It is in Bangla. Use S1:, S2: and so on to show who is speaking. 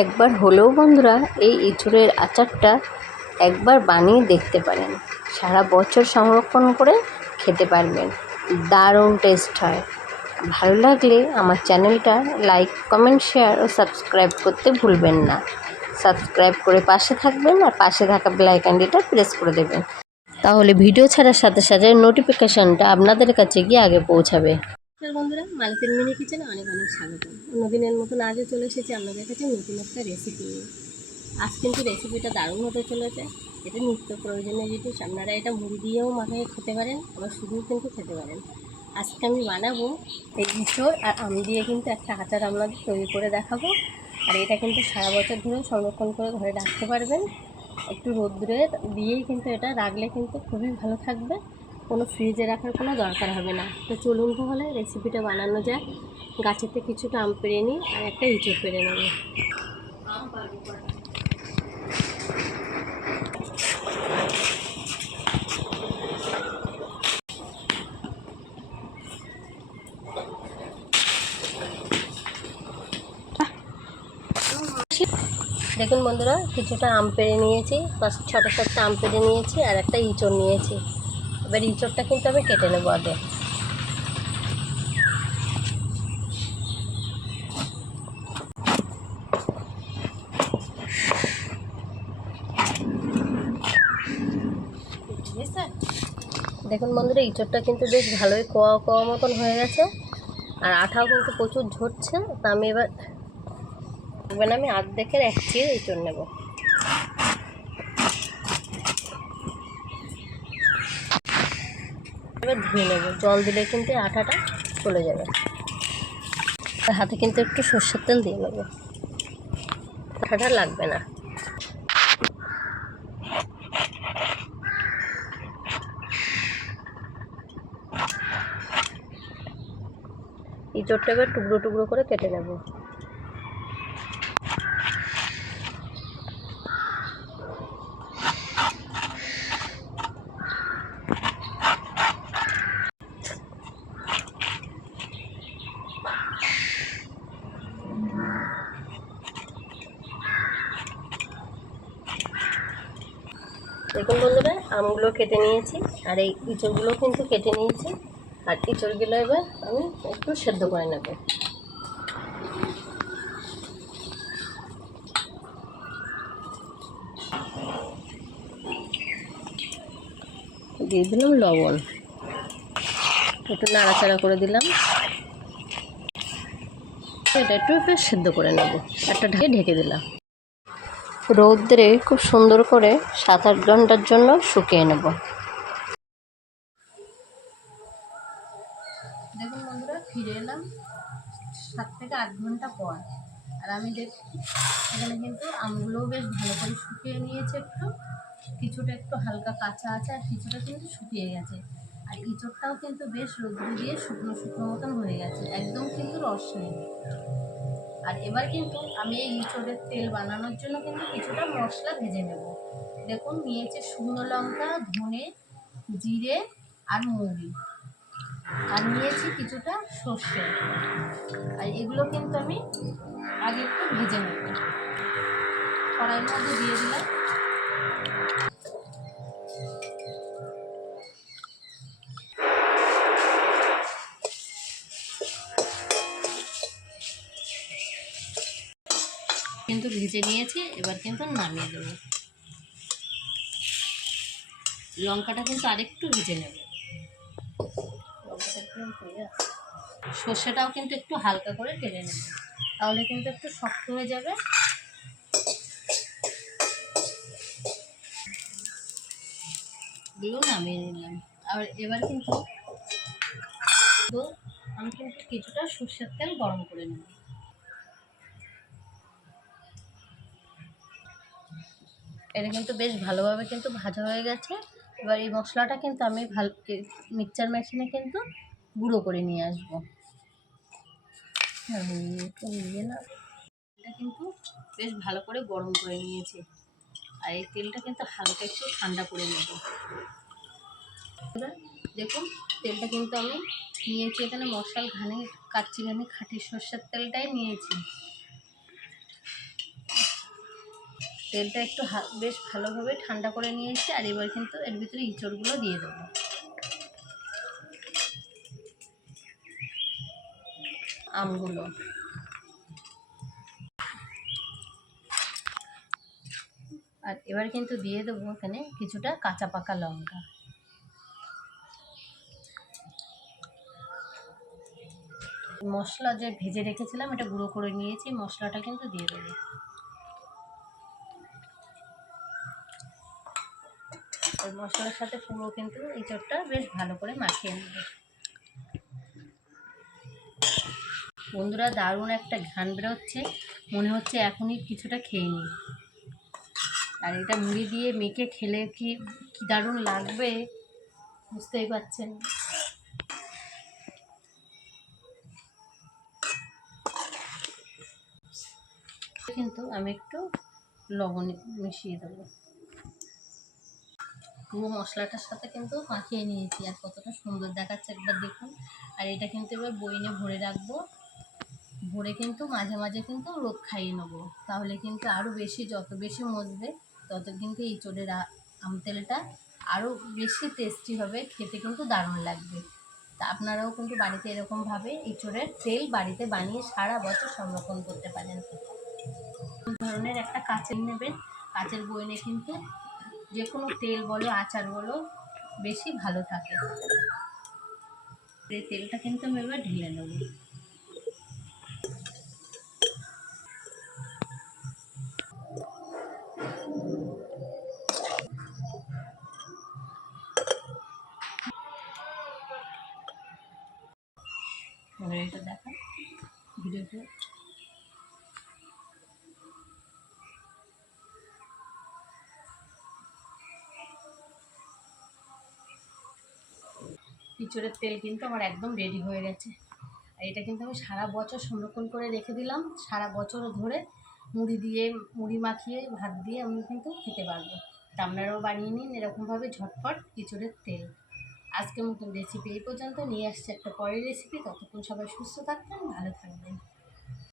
S1: একবার হলেও বন্ধুরা, এই ইঁচড়ের আচারটা একবার বানিয়ে দেখতে পারেন। সারা বছর সংরক্ষণ করে খেতে পারবেন। দারুণ টেস্ট হয়। ভালো লাগলে আমার চ্যানেলটা লাইক কমেন্ট শেয়ার ও সাবস্ক্রাইব করতে ভুলবেন না। সাবস্ক্রাইব করে পাশে থাকবেন আর পাশে থাকা বেলাইকানটিটা প্রেস করে দেবেন। তাহলে ভিডিও ছাড়ার সাথে সাথে নোটিফিকেশানটা আপনাদের কাছে গিয়ে আগে পৌঁছাবে। নমস্কার বন্ধুরা, মালতির মিনি কিচেনে অনেক অনেক স্বাগত। অন্যদিনের মতন আজও চলে এসেছি আপনাদের কাছে নতুন একটা রেসিপি নিয়ে। আজ কিন্তু রেসিপিটা দারুণ হতে চলেছে। এটা নিত্য প্রয়োজনীয় জিনিস। আপনারা এটা মুড়ি দিয়েও মাথায় খেতে পারেন, আবার শুধুও কিন্তু খেতে পারেন। আজকে আমি বানাবো এই ইঁচড় আর আম দিয়ে কিন্তু একটা আচার আপনাদের তৈরি করে দেখাবো। আর এটা কিন্তু সারা বছর ধরে সংরক্ষণ করে ঘরে রাখতে পারবেন। একটু রোদ্রে দিয়েই কিন্তু এটা রাখলে কিন্তু খুবই ভালো থাকবে। কোনো ফ্রিজে রাখার কোনো দরকার হবে না। তো চলুন তাহলে রেসিপিটা বানানো যায় গাছেতে কিছুটা আম পেড়ে নিই আর একটা ইঁচড় পেড়ে নেব। দেখুন বন্ধুরা, কিছুটা আম পেড়ে নিয়েছি, পাঁচ, ছটা সাতটা আম পেড়ে নিয়েছি আর একটা ইঁচড় নিয়েছি। এবার ইঁচড়টা কিন্তু আমি কেটে নেব আগে। দেখুন বন্ধুরা ইঁচড়টা কিন্তু বেশ ভালোই কোয়া কোয়া মতন হয়ে গেছে, আর আঠাও কিন্তু প্রচুর ঝরছে। তা আমি এবার এবার আমি আর্ধেকের এক চিড় ইঁচড় নেব। এবার ধুয়ে নেব। জল দিলে কিন্তু আঠাটা চলে যাবে। হাতে কিন্তু একটু সর্ষের তেল দিয়ে নেব। আঠাটা লাগবে না। ইঁচড়টা এবার টুকরো টুকরো করে কেটে নেব। দেখুন বন্ধুরা, আমগুলো কেটে নিয়েছি, আর এই ইঁচড়গুলো কিন্তু কেটে নিয়েছি। আর ইঁচড়গুলো এবার আমি একটু সেদ্ধ করে নেব। দিয়ে দিলাম লবণ। একটু নাড়াচাড়া করে দিলাম। এটা একটু সেদ্ধ করে নেব। একটা ঢেকে ঢেকে দিলাম। রৌদ্রে খুব সুন্দর করে সাত আট ঘণ্টার জন্য শুকিয়ে নেব। দেখুন বন্ধুরা, ফিরে এলাম সাত থেকে আট ঘণ্টা পর। আর আমি দেখ, এখানে কিন্তু আমগুলোও বেশ ভালো করে শুকিয়ে নিয়েছে একটু। কিছুটা একটু হালকা কাঁচা আছে আর কিছুটা কিন্তু শুকিয়ে গেছে। আর ইঁচড়টাও কিন্তু বেশ রোদ্রে দিয়ে শুকনো শুকনো মতন হয়ে গেছে। একদম কিন্তু রস নেই। আর এবার কিন্তু আমি এই ইঁচড়ের তেল বানানোর জন্য কিন্তু কিছুটা মশলা ভেজে নেব। দেখুন, নিয়েছে শুকনো লঙ্কা, ধনে, জিরে আর মুড়ি আর নিয়েছি কিছুটা সর্ষে। আর এগুলো কিন্তু আমি আগে একটু ভেজে নেব। কড়াইয়ের মধ্যে দিয়ে দিলাম। কিন্তু ভেজে নিয়েছি, এবার কিন্তু নামিয়ে দেবো লঙ্কাটা কিন্তু আরেকটু ভেজে নেব। সর্ষেটাও কিন্তু একটু হালকা করে টেনে নেব। তাহলে কিন্তু একটু শক্ত হয়ে যাবে। এগুলো নামিয়ে নিলাম। আর এবার কিন্তু আমি কিন্তু কিছুটা সর্ষের তেল গরম করে নেব। এটা কিন্তু বেশ ভালোভাবে কিন্তু ভাজা হয়ে গেছে। এবার এই মশলাটা কিন্তু আমি ভালো মিক্সচার মেশিনে কিন্তু গুঁড়ো করে নিয়ে আসব। হ্যাঁ, না। এটা কিন্তু বেশ ভালো করে গরম করে নিয়েছি। আর এই তেলটা কিন্তু হালকা একটু ঠান্ডা করে নেব। দেখুন তেলটা কিন্তু আমি নিয়েছি। এখানে মশলার ঘানে কাচ্চি ঘানে খাঁটি সর্ষের তেলটাই নিয়েছি। তেলটা একটু বেশ ভালোভাবে ঠান্ডা করে নিয়েছি, আর এবার কিন্তু এর ভিতরে ইঁচড়গুলো দিয়ে দেবো। আমগুলো। আর এবার কিন্তু দিয়ে দেবো এখানে কিছুটা কাঁচা পাকা লঙ্কা। মশলা যে ভেজে রেখেছিলাম, এটা গুঁড়ো করে নিয়েছি, মশলাটা কিন্তু দিয়ে দেবো। ওই মশলার সাথে পুরো কিন্তু এই চপটা বেশ ভালো করে মাখিয়ে নেবে। বন্ধুরা দারুণ একটা ঘ্রাণ বেরোচ্ছে, মনে হচ্ছে এখনই কিছুটা খেয়ে নিই। আর এটা মুড়ি দিয়ে মেখে খেলে কি কি দারুণ লাগবে, বুঝতেই পারছেন কিন্তু আমি একটু লবণ মিশিয়ে দেবো। পুরো মশলাটার সাথে কিন্তু মাখিয়ে নিয়েছি আর কতটা সুন্দর দেখাচ্ছে একবার দেখুন। আর এটা কিন্তু এবার বইনে ভরে রাখব। ভরে কিন্তু মাঝে মাঝে কিন্তু রোদ খাইয়ে নেব। তাহলে কিন্তু আরও বেশি, যত বেশি মজবে, তত কিন্তু এই চোরের আম তেলটা আরও বেশি টেস্টি হবে, খেতে কিন্তু দারুণ লাগবে। তা আপনারাও কিন্তু বাড়িতে এরকমভাবে এঁচোড়ের তেল বাড়িতে বানিয়ে সারা বছর সংরক্ষণ করতে পারেন। ধরনের একটা কাচের নেবেন। কাচের বইনে কিন্তু যে কোনো তেল বলো, আচার বলো, বেশি ভালো থাকে। তেলটা কিন্তু আমি এবার ঢেলে নেব। ইঁচড়ের তেল কিন্তু আমার একদম রেডি হয়ে গেছে। আর এটা কিন্তু আমি সারা বছর সংরক্ষণ করে রেখে দিলাম। সারা বছর ধরে মুড়ি দিয়ে, মুড়ি মাখিয়ে, ভাত দিয়ে আমি কিন্তু খেতে পারব। তা আপনারাও বানিয়ে নিন এরকমভাবে ঝটপট ইঁচড়ের তেল। আজকের মতন রেসিপি এই পর্যন্ত। নিয়ে আসছে একটা পরের রেসিপি ততক্ষণ সবাই সুস্থ থাকবেন, ভালো থাকবেন।